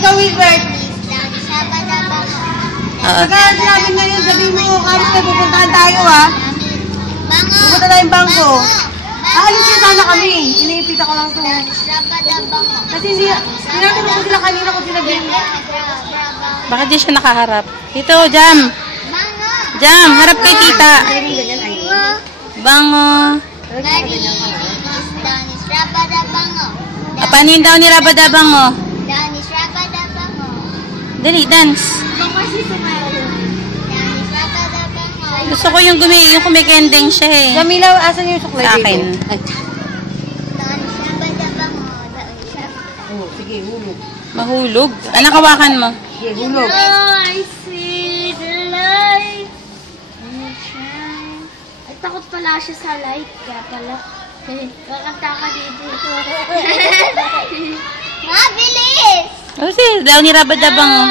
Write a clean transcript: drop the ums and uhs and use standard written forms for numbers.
ikaw, Wilbert. Saka namin ngayon, sabihin mo, karos na pupuntahan tayo, ha? Pupunta tayong bangko. Aalis na sana kami. Iniipita ko lang ito. Kasi tinatanong ko sila kanina kung sinabihin. Bakit di siya nakaharap? Dito, Jam. Jam, harap kay tita. Bango. Panin daw ni Rabadabango. Dali, dance. Gusto ko yung kumikending siya eh. Jamila, asan yung suklay sa akin? Sige, hulog. Mahulog? Anak, hawakan mo. Sige, hulog. I see the light. Ay, takot pala siya sa light. Kaya pala. Kakanta ka dito. Mabilis! Kasi, daw ni Rabadabango.